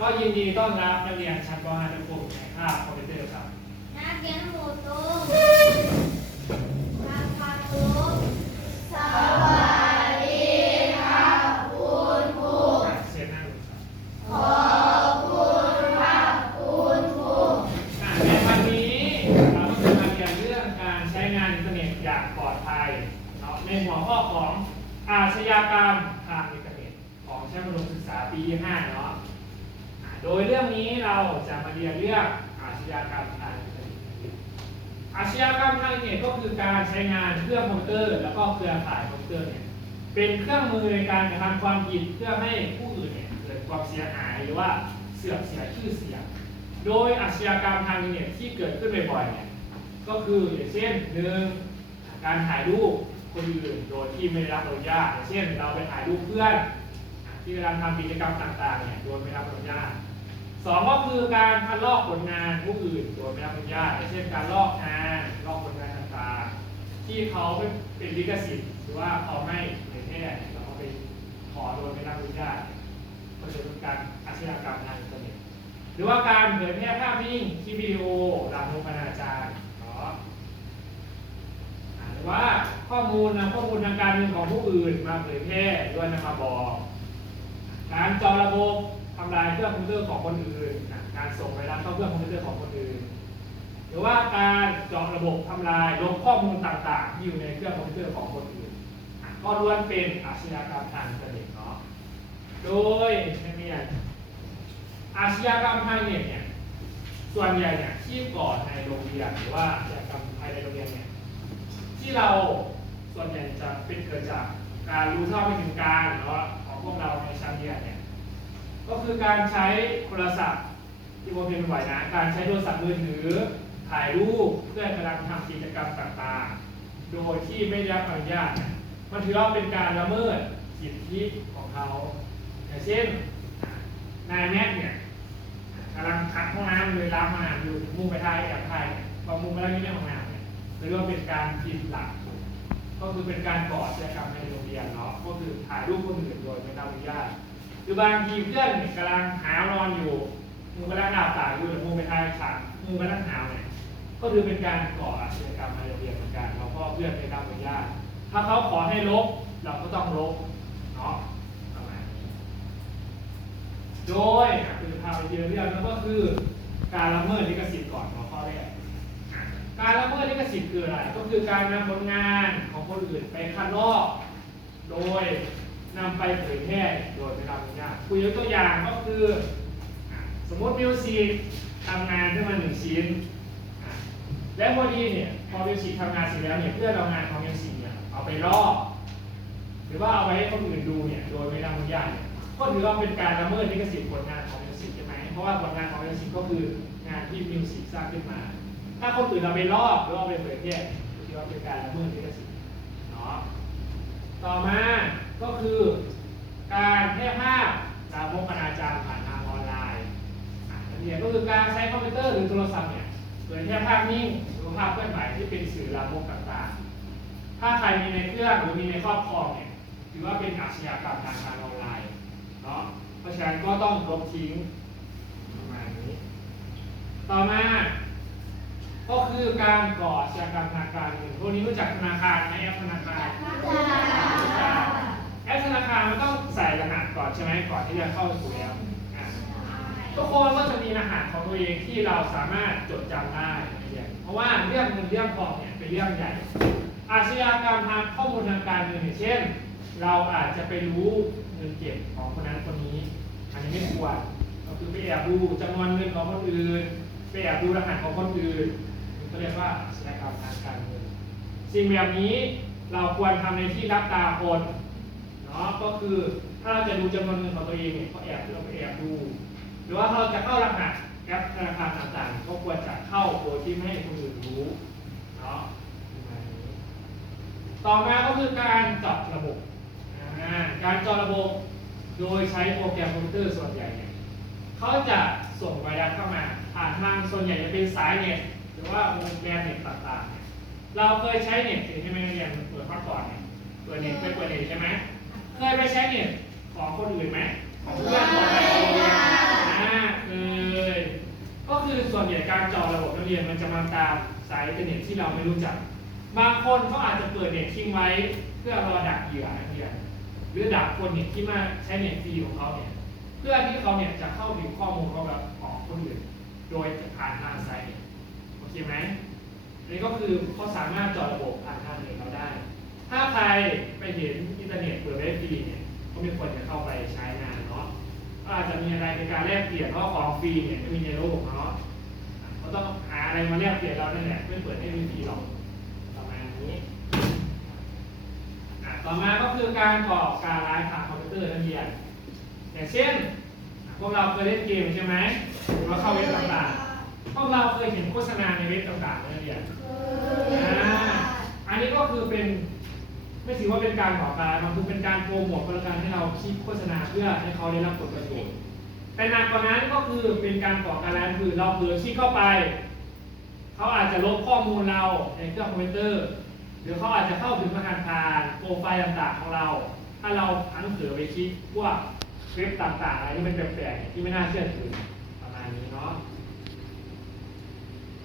ก็ยินดีต้อนรับนักเรียนชั้นป .5 ทุกคนในคาบคอมพิวเตอร์ครับ นักเรียนหมู่ตุ้มทางพาตุกสวัสดีครับคุณครูอะเชิญนั่งครับขอบคุณครับคุณครูอะในวันนี้เราก็จะมาเรียนเรื่องการใช้งานอินเทอร์เน็ตอย่างปลอดภัยเนาะในหัวข้อของอาชญากรรมทางอินเทอร์เน็ตของชั้นประถมศึกษาปีที่5เนาะ โดยเรื่องนี้เราจะมาเรียนเรื่องอาชญากรรมทางอินเทอร์เน็ตอาชญากรรมทางอินเทอร์เน็ตก็คือการใช้งานเครื่องคอมพิวเตอร์ แล้วก็เครือข่ายคอมพิวเตอร์เนี่ยเป็นเครื่องมือในการกระทำความผิดเพื่อให้ผู้อื่นเนี่ยเกิดความเสียหายหรือว่าเสื่อมเสียชื่อเสียง โดยอาชญากรรมทางอินเทอร์เน็ตที่เกิดขึ้นบ่อยๆเนี่ยก็คืออย่างเช่นหนึ่งการถ่ายรูปคนอื่นโดยที่ไม่ได้รับอนุญาตอย่างเช่น เราไปถ่ายรูปเพื่อน ที่กำลังทำกิจกรรมต่างๆเนี่ยโดยไม่รับอนุญาตสองก็คือการคัดลอกผลงานผู้อื่นโดยไม่รับอนุญาตเช่นการลอกงานลอกผลงานต่างๆ ที่เขาเป็นลิขสิทธิ์หรือว่าเขาไม่เผยแพร่เราก็ไปขอโดยไม่รับอนุญาตก็จะเป็นการอาชญากรรมทางอินเทอร์เน็ตหรือว่าการเผยแพร่ภาพนิ่งคลิปวิดีโอลามกอนาจารเนาะหรือว่าข้อมูลนำข้อมูลทางการเงินของผู้อื่นมาเผยแพร่หรือว่านำมาบอก การจอระบบทำลายเครื่องคอมพิวเตอร์ของคนอื่นนะการส่งไวรัสเข้าเครื่องคอมพิวเตอร์ของคนอื่น หรือว่าการเจาะระบบทำลายลบข้อมูลต่างๆ ที่อยู่ในเครื่องคอมพิวเตอร์ของคนอื่นก็ล้วนเป็นอาชญากรรมทางอินเทอร์เน็ตเนาะ โดยนักเรียนอาชญากรรมทางอินเทอร์เน็ตเนี่ย ส่วนใหญ่เนี่ยที่ก่อในโรงเรียนหรือว่าอาชญากรรมภายในโรงเรียนเนี่ย ที่เราส่วนใหญ่จะเป็นเกิดจากการรู้เท่าไม่ถึงการเนาะ พวกเราในชั้นเรียนเนี่ยก็คือการใช้โทรศัพท์ที่ผมเป็นไหวนะการใช้โทรศัพท์มือถือถ่ายรูปเพื่อกำลังทำกิจกรรมต่างๆ โดยที่ไม่ได้รับอนุญาตเนี่ยมันถือว่าเป็นการละเมิดสิทธิของเขาอย่างเช่นนายแม็กเนี่ยกำลังคัดห้องน้ำเลยล้างห้องน้ำอยู่มุ่งไปท้ายแอบถ่ายเนี่ยพอมุ่งไปแล้วนี่ในห้องน้ำเนี่ยเรียกว่าเป็นการผิดหลัก ก็คือเป็นการก่ออาชญากรรมในโรงเรียนเนาะก็คือถ่ายรูปคนอื่นโดยไม่ได้อนุญาตคือบางทีเพื่อนกำลังหาวนอนอยู่มึงกำลังอาบตากอยู่หรือมึงไปทายฉากมึงกำลังหาวเนี่ยก็คือเป็นการก่ออาชญากรรมในโรงเรียนเหมือนกันเราก็เพื่อนไม่ได้อนุญาตถ้าเขาขอให้ลบเราก็ต้องลบเนาะประมาณนี้โดยคือพาไปเจอเรื่องแล้วก็คือการละเมิดลิขสิทธิ์ก่อนหัวข้อแรกอะ การละเมิดลิขสิทธิ์คืออะไร ก็คือการนำผลงานของคนอื่นไปคัดลอก โดยนำไปเผยแพร่โดยไม่รับอนุญาตคุยยกตัวอย่างก็คือ สมมติมิวสิกทำงานขึ้นมาหนึ่งชิ้น และพอดีเนี่ยพอมิวสิกทำงานเสร็จแล้วเนี่ยเพื่อนเอางานของมิวสิกเนี่ยเอาไปลอกหรือว่าเอาไปให้คนอื่นดูเนี่ยโดยไม่รับอนุญาตก็ถือว่าเป็นการละเมิดลิขสิทธิ์ผลงานของมิวสิกใช่ไหมเพราะว่าผลงานของมิวสิกก็คืองานที่มิวสิกสร้างขึ้นมา ถ้าคนอื่นเอาไปลอกหรือเอาไปเผยแพร่ถือว่าเป็นการละเมิดลิขสิทธิ์เนาะต่อมาก็คือ การแพร่ภาพลามกอนาจารผ่านทางออนไลน์อันนี้ก็คือการใช้คอมพิวเตอร์หรือโทรศัพท์เนี่ยเผยแพร่ภาพนิ่งหรือภาพเคลื่อนไหวที่เป็นสื่อลามกต่างๆ ถ้าใครมีในเครื่องหรือมีในครอบครองเนี่ยถือว่าเป็นอาชญากรรมทางการออนไลน์เนาะเพราะฉะนั้นก็ต้องลบทิ้งประมาณนี้ ต่อมา ก็คือการก่ออาชญากรรมทางการเงินพวกนี้รู้จักธนาคารไหมแอปธนาคารแอปธนาคารมันต้องใส่รหัสก่อนใช่ไหมก่อนที่จะเข้าสู่แล้วอะทุกคนก็จะมีรหัสของตัวเองที่เราสามารถจดจำได้เนี่ยเพราะว่าเรื่องเงินเรื่องทองเนี่ยเป็นเรื่องใหญ่ อาชญากรรมทางข้อมูลทางการเงินอย่างเช่น เราอาจจะไปรู้เงินเก็บของคนนั้นคนนี้ อันนี้ไม่ควรก็คือไปแอบดูจำนวนเงินของคนอื่นไปแอบดูรหัสของคนอื่น ก็เรียกว่าอาชญากรรมทางการเงินสิ่งแบบนี้เราควรทำในที่รับตาคนเนาะก็คือถ้าเราจะดูจำนวนเงินของตัวเองเนี่ยก็แอบเราไปแอบดู หรือว่าเราจะเข้ารหัสแอปธนาคารต่างๆ ก็ควรจะเข้าโดยที่ไม่ให้คนอื่นรู้เนาะต่อมาก็คือการจาะระบบอ่าการจาะระบบโดยใช้โปรแกรมคอมพิวเตอร์ส่วนใหญ่เนี่ยเขาจะส่งไวรัสเข้ามาผ่านทางส่วนใหญ่จะเป็นสายเน็ต รือว่าวงแกนเน็ตต่างๆเนี่ยเราเคยใช้เน็ตใช่ไหมนักเรียนเปิดข้อก่อนเนี่ยเปิดเน็ตไปเปิดเน็ตใช่ไหมเคยไปใช้เน็ตของคนอื่นไหมของเพื่อนของใครของเรียนอ่าวนใหญ่การจอระบบนักเรียนมันจะมาตามสายอินเทอร์เน็ตที่เราไม่รู้จัก บางคนเขาอาจจะเปิดเน็ตทิ้งไว้ เพื่อรอดักเหยื่อนักเรียนหรือดักคนเนี่ยที่มาใช้เน็ตฟรีของเขาเนี่ยเพื่อที่เขาเนี่ยจะเข้าถึงข้อมูลเขาแบบของคนอื่น โดยผ่านทางไซต์ เนี่ยโอเคไหมอันนี้ก็คือเขาสามารถจอดระบบผ่านทางเน็ตเราได้ ถ้าใครไปเห็นอินเทอร์เน็ตเปิดไว้ฟรีเนี่ยก็ไม่ควรจะเข้าไปใช้งานเนาะก็อาจจะมีอะไรในการแลกเปลี่ยนเพราะของฟรีเนี่ยไม่มีในโลกเนาะเขาต้องหาอะไรมาแลกเปลี่ยนเรานั่นแหละไม่เปิดให้ฟรีหรอกประมาณนี้ต่อมาก็คือการก่อการร้ายผ่านคอมพิวเตอร์นั่นเองอย่างเช่นพวกเราเคยเล่นเกมใช่ไหมหรือว่าเข้าเว็บต่าง พวกเราเคยเห็นโฆษณาในเว็บต่างๆนั่นเองอ่าอันนี้ก็คือเป็นไม่ถือว่าเป็นการก่อการร้ามันคือเป็นการโปรโมทบริการให้เราคลิปโฆษณาเพื่อให้เขาได้รับผลประโยชน์ แต่หนักกว่านั้นก็คือเป็นการก่อการร้ายคือเราเผลอคลิกเข้าไป เขาอาจจะลบข้อมูลเราในเครื่องคอมพิวเตอร์ หรือเขาอาจจะเข้าถึงรหัสผ่านโปรไฟล์ต่างๆของเรา ถ้าเราพังเผลอไปคลิกพวกเว็บต่างๆอะไรที่มันแปลกๆที่ไม่น่าเชื่อถือประมาณนี้เนาะ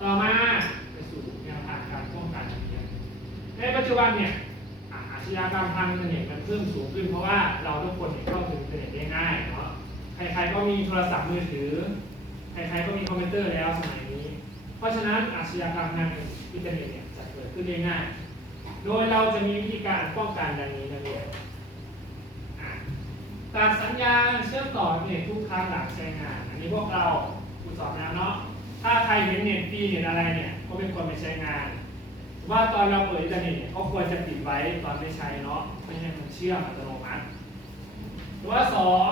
ต่อมาไปสู่แนวทางการป้องกันนักเรียนในปัจจุบันเนี่ยอาชญากรรมทางอินเทอร์เน็ตมันเพิ่มสูงขึ้นเพราะว่าเราทุกคนเนี่ยเข้าถึงอินเทอร์เน็ตได้ง่ายเนาะใครๆก็มีโทรศัพท์มือถือใครๆก็มีคอมพิวเตอร์แล้วสมัยนี้ เพราะฉะนั้นอาชญากรรมทางอินเทอร์เน็ตเนี่ยจะเกิดขึ้นได้ง่าย โดยเราจะมีวิธีการป้องกันดังนี้นะเรียนอะตัดสัญญาณเชื่อมต่อเน็ตทุกครั้งหลังใช้งาน อันนี้พวกเราคุณสอนแล้วเนาะ ถ้าใครเห็นเน็ตฟรีเน็ตอะไรเนี่ยก็ไม่ควรไปใช้งาน ว่าตอนเราเปิดอินเทอร์เน็ตเนี่ยเขาควรจะปิดไว้ตอนไม่ใช้เนาะไม่ให้มันเชื่อมอัตโนมัติหรือว่าสอง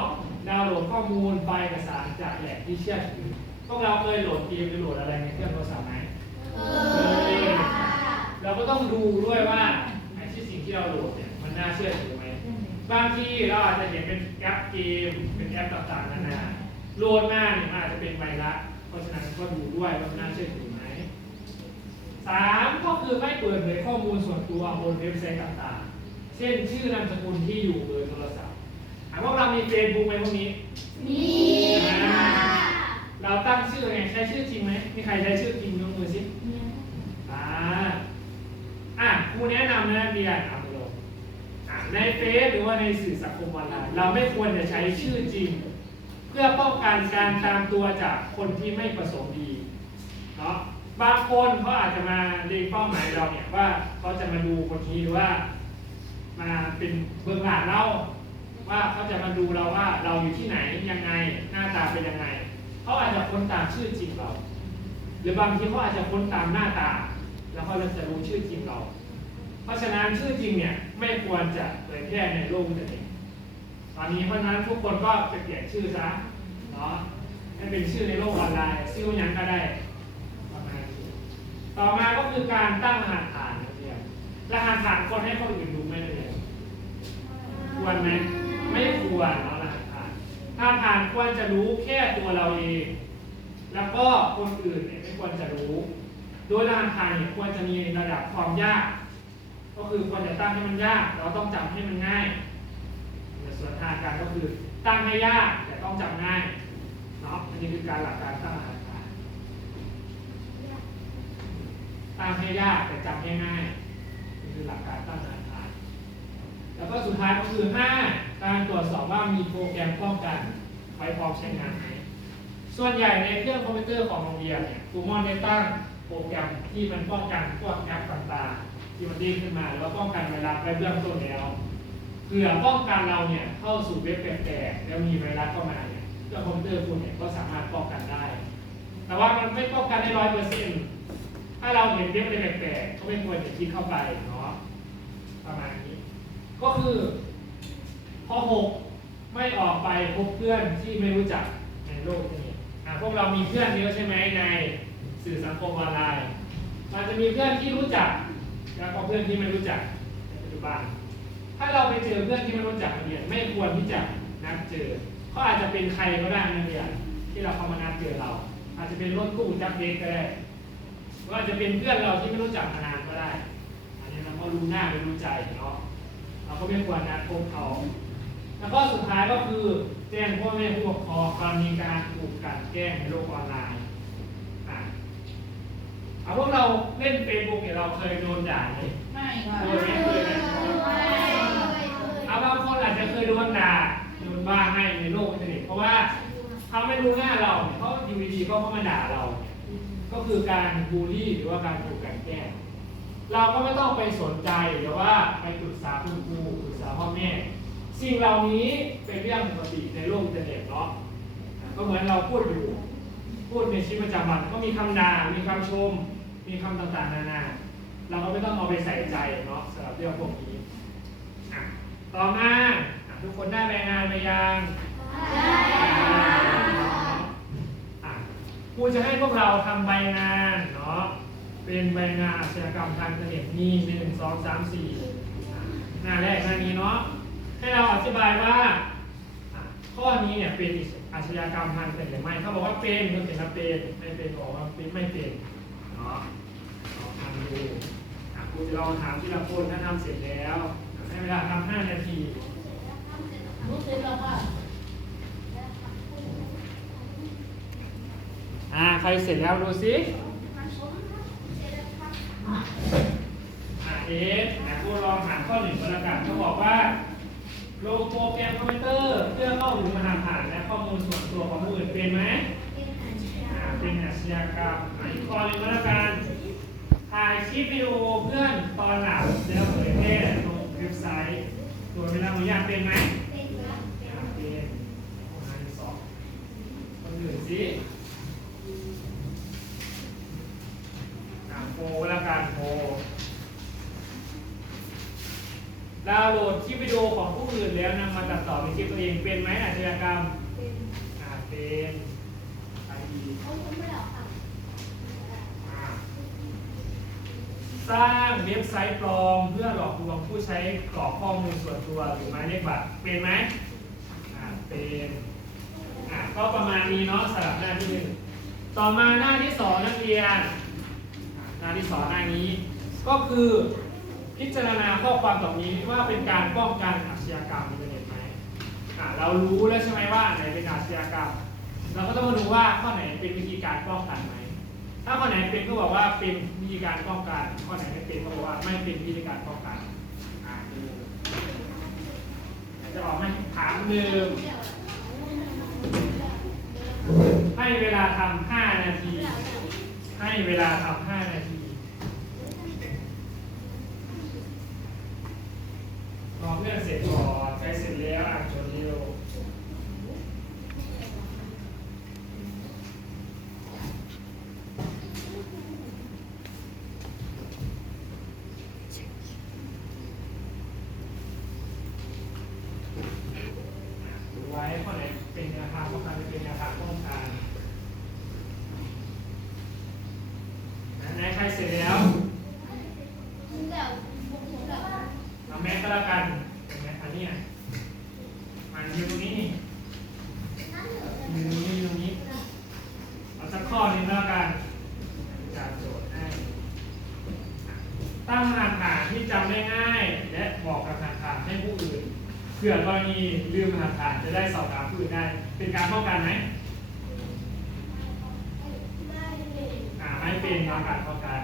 ดาวน์โหลดข้อมูลไฟล์เอกสารจากแหล่งที่เชื่อถือพวกเราเคยโหลดเกมหรือโหลดอะไรในเครื่องโทรศัพท์ไหมเราก็ต้องดูด้วยว่าไอ้ที่สิ่งที่เราโหลดเนี่ยมันน่าเชื่อถือไหมบางทีเราอาจจะเห็นเป็นแอปเกมเป็นแอปต่างๆนานาโหลดมาเนี่ยมันอาจจะเป็นไวรัสเพ ราะฉะนั้นก็ดูด้วยว่าน่าเชื่อถือไหมสามก็คือไม่เปิดเผยข้อมูลส่วนตัวบนเว็บไซต์ต่างๆ เช่นชื่อนามสกุลที่อยู่เบอร์โทรศัพท์ถามว่าเรามีเฟซบุ๊กไหมพวกนี้ มีค่ะ เราตั้งชื่อไงใช้ชื่อจริงไหมมีใครใช้ชื่อจริงยกมือสิอ่าอะครูแนะนำนะนักเรียนเอาไปลงอะในเฟซหรือว่าในสื่อสังคมออนไลน์เราไม่ควรจะใช้ชื่อจริงเพื่อป้องกันการตามตัวจากคนที่ไม่ประสงค์ดีเนาะบางคนเขาอาจจะมาเล็งเป้าหมายเราเนี่ยว่าเขาจะมาดูคนนี้หรือว่า มาเป็นเบื้องหลังเราว่าเขาจะมาดูเราว่าเราอยู่ที่ไหนยังไงหน้าตาเป็นยังไงเขาอาจจะค้นตามชื่อจริงเรา หรือบางทีเขาอาจจะค้นตามหน้าตา แล้วเขาจะรู้ชื่อจริงเรา เพราะฉะนั้นชื่อจริงเนี่ยไม่ควรจะเผยแพร่ในโลกอินเทอร์เน็ต ตอนนี้เพราะฉะนั้นทุกคนก็จะเปลี่ยนชื่อซะเนาะให้เป็นชื่อในโลกออนไลน์ชื่อยังก็ได้ประมาณนี้ต่อมาก็คือการตั้งรหัสผ่านนักเรียนรหัสผ่านคนให้คนอื่นดูไหมนักเรียนควรไหมไม่ควรเนาะรหัสผ่านรหัสผ่านควรจะรู้แค่ตัวเราเองแล้วก็คนอื่นเนี่ยไม่ควรจะรู้ โดยรหัสผ่านเนี่ยควรจะมีระดับความยาก ก็คือควรจะตั้งให้มันยาก เราต้องจำให้มันง่าย ส่วนทางการก็คือตั้งให้ยากแต่ต้องจำง่ายเนาะอันนี้คือการหลักการตั้งรหัสผ่านตั้งให้ยากแต่จำง่ายนี่คือหลักการตั้งรหัสผ่านแล้วก็สุดท้ายก็คือห้าการตรวจสอบว่ามีโปรแกรมป้องกันไว้พร้อมใช้งานไหมส่วนใหญ่ในเครื่องคอมพิวเตอร์ของโรงเรียนเนี่ยครูมอนได้ตั้งโปรแกรมที่มันป้องกันพวกแอปต่างๆที่มันดิ้นขึ้นมา แล้วป้องกันไวรัสไว้เบื้องต้นแล้ว เผื่อป้องกันเราเนี่ยเข้าสู่เว็บแปลกๆแล้วมีไวรัสเข้ามาเนี่ยเครื่องคอมพิวเตอร์คุณเนี่ยก็สามารถป้องกันได้ แต่ว่ามันไม่ป้องกันได้ร้อยเปอร์เซ็นต์ถ้าเราเห็นเว็บอะไรแปลกๆก็ไม่ควรจะคลิกเข้าไปเนาะประมาณนี้ ก็คือข้อหกไม่ออกไปพบเพื่อนที่ไม่รู้จักในโลกนี้อะพวกเรามีเพื่อนเยอะใช่ไหมในสื่อสังคมออนไลน์มันจะมีเพื่อนที่รู้จัก แล้วก็เพื่อนที่ไม่รู้จักในปัจจุบัน ถ้าเราไปเจอเพื่อนที่ไม่รู้จักนักเรียนไม่ควรที่จะนัดเจอเขาอาจจะเป็นใครก็ได้นักเรียนที่เราเข้ามานัดเจอเรา อาจจะเป็นรถตู้จักรเด็กก็ได้หรืออาจจะเป็นเพื่อนเราที่ไม่รู้จักมานานก็ได้ อันนี้เราก็รู้หน้าไม่รู้ใจเนาะเราก็ไม่ควรนัดพบเขาแล้วก็สุดท้ายก็คือแจ้งพ่อแม่ผู้ปกครองกรณีการถูกกลันแกล้งในโลกออนไลน์อะเอาพวกเราเล่นเฟซบุ๊กเนี่ยเราเคยโดนด่าไหมไม่ค่ะโดนไหมเคยไหมเอาบาง คนอาจจะเคยโดนด่าโดนว่าให้ในโลกอินเทอร์เน็ตเพราะว่าเขาไม่รู้หน้าเราเขาอยู่ดีๆก็เข้ามาด่าเรา ก็คือการบูลลี่หรือว่าการถูกกลันแกล้งเราก็ไม่ต้องไปสนใจหรือว่าไปปรึกษาคุณครูปรึกษาพ่อแม่ สิ่งเหล่านี้เป็นเรื่องปกติในโลกอินเทอร์เน็ตเนาะก็เหมือนเราพูดอยู่พูดในชีวิตประจำวันก็มีคำด่ามีคำชม มีคำต่างๆ นานา เราก็ไม่ต้องเอาไปใส่ใจเนาะสำหรับเรื่องพวกนี้ต่อมา ทุกคนได้ใบงานไปยังอะครูจะให้พวกเราทำใบงานเนาะ เป็นใบงานอาชญากรรมทางอินเทอร์เน็ตมีหนึ่งสองสามสี่อะหน้าแรกหน้านี้เนาะ ให้เราอธิบายว่าอะข้อนี้เนี่ยเป็นอาชญากรรมทางอินเทอร์เน็ตหรือไม่เขาบอกว่าเป็นก็เป็นว่าเป็นไม่เป็นบอกว่าเป็นไม่เป็นเนาะลองทำดูอะครูจะลองถามทีละคนถ้าทำเสร็จแล้ว ให้เวลาทำห้านาทีรู้สึกแล้วค่ะ อ่าใครเสร็จแล้วดูสิอาเอสนะครูลองถาข้อหนึ่งก็แล้วกันเขาบอกว่าโลงโปรแกรมคอมพิวเตอร์เพื่อเข้าถึงรหัสผ่านและข้อมูลส่วนตัวของผู้อื่นเป็นไหมอ่าเป็นอาชญากรรมอะอีกข้อหนึ่งก็แล้วกันถ่ายคลิปวิดีโอเพื่อนตอนหลับแล้วเผยแพร่ลงเว็บไซต์ โดยไม่รับอนุญาตเป็นไหมอ่าเป็นข้อหาที่สองคนอื่นสิอ่าโพลก็แล้วกันโพลดาวน์โหลดคลิปวิดีโอของผู้อื่นแล้วนำมา ตัดต่อเป็นคลิปตัวเองเป็นไหมอาชญากรรมอ่าเป็นไอดีสร้างเว็บไซต์ปลอมเพื่อหลอกลวงผู้ใช้กรอกข้อมูลส่วนตัวหรือหมายเลขบัตรเป็นไหมอ่าเป็นอ่าก็ประมาณนี้เนาะสำหรับหน้าที่หนึ่งต่อมาหน้าที่สองนักเรียน หน้าที่สองหน้านี้ ก็คือพิจารณาข้อความตรงนี้ว่าเป็นการป้องกันอาชญากรรม เรารู้แล้วใช่ไหมว่าไหนเป็นอาชญากรรม เราก็ต้องมาดูว่าข้อไหนเป็นวิธีการป้องกันไหม ถ้าข้อไหนเป็นก็บอกว่าเป็นวิธีการป้องกัน ข้อไหนไม่เป็นก็บอกว่าไม่เป็นวิธีการป้องกันอ่าดูจะออกไหมถามหนึ่งให้เวลาทำห้านาที ให้เวลาทำห้านาทีรอเพื่อนเสร็จก่อนใครเสร็จแล้วอ่านจดเร็ว ดูไว้ข้อไหนเป็นแนวทางป้องกันหรือเป็นแนวทางป้องกันไหนๆใครเสร็จแล้วเอาแม็กก็แล้วกันเห็นไหมอันนี้อะมันอยู่ตรงนี้นี่อยู่ตรงนี้อยู่ตรงนี้เอาสักข้อหนึงแล้วกันอาจารย์โจทย์ให้ ตั้งรหัสผ่านที่จำได้ง่าย และ บอกรหัสผ่านให้ผู้อื่นเผื่อกรณีลืมรหัสผ่านจะได้สอบถามผู้อื่นได้ เป็นการป้องกันไหมอ่าไม่เป็นเนาการป้องกัน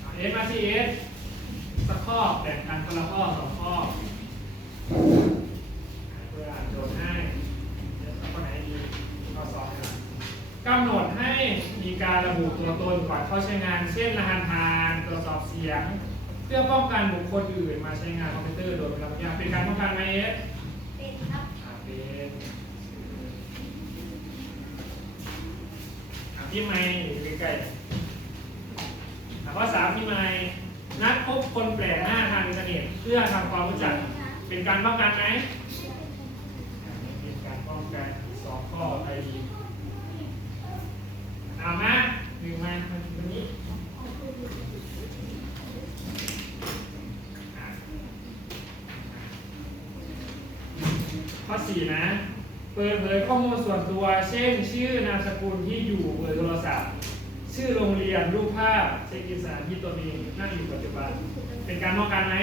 เอาเอสมาที่เอสสักข้อแบ่งกันคนละข้อสองข้อเพื่ออ่านโจทย์ให้เดี๋ยวข้อไหนดีข้อสองนะกำหนดให้มีการระบุตัวตนก่อนเข้าใช้งาน เช่นรหัสผ่านตรวจสอบเสียง เพื่อป้องกันบุคคลอื่นมาใช้งานคอมพิวเตอร์โดยไม่รับอนุญาตเป็นการป้องกันไหมเอสอ่าเป็นอ่าพี่ไม่อยู่ใกล้ๆถามว่าสามพี่ไม่นัดพบคนแปลกหน้าทางอินเทอร์เน็ตเพื่อทำความรู้จักเป็นการป้องกันไหมเป็นการป้องกันสองข้อไอดีเอามาหนึ่งมา ข้อสี่นะ เปิดเผยข้อมูลส่วนตัว เช่น ชื่อนามสกุลที่อยู่เบอร์โทรศัพท์ ชื่อโรงเรียนรูปภาพเช็คอินสถานที่ตัวเองนั่งอยู่ปัจจุบัน เป็นการป้องกันไหม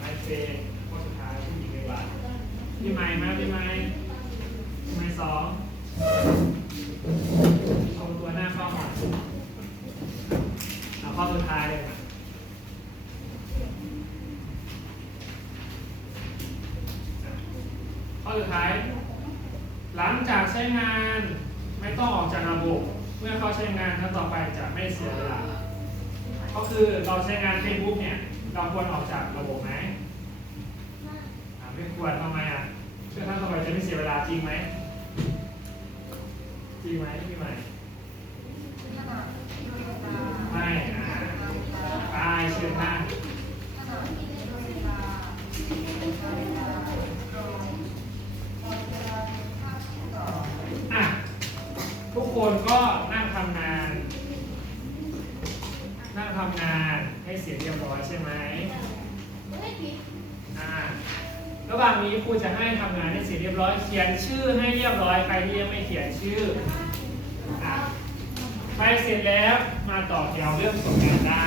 ไม่เป็นข้อสุดท้ายผู้หญิงในบานพี่ไม้มาพี่ไม้พี่ไม้สองเอาตัวหน้าข้ามาเอาข้อสุดท้ายเลย อยหลังจากใช้งานไม่ต้องออกจากระบบ เมื่อเขาใช้งานครั้งต่อไปจะไม่เสียเวลา ก็คือเราใช้งาน Facebook เนี่ย เราควรออกจากระบบไหมอะไม่ควรทำไมอะเชื่อท่านต่อไปจะไม่เสียเวลาจริงไหม จริงไหมพี่ใหม่ไม่อะไปเชิญท่าน คนก็นั่งทำงาน นั่งทำงานให้เสร็จเรียบร้อยใช่ไหมไม่ผิดอ่าระหว่างนี้ครูจะให้ทำงานให้เสร็จเรียบร้อย เขียนชื่อให้เรียบร้อยใครที่ยังไม่เขียนชื่ออะไปเสร็จแล้วมาต่อแถวเรื่องส่งงานได้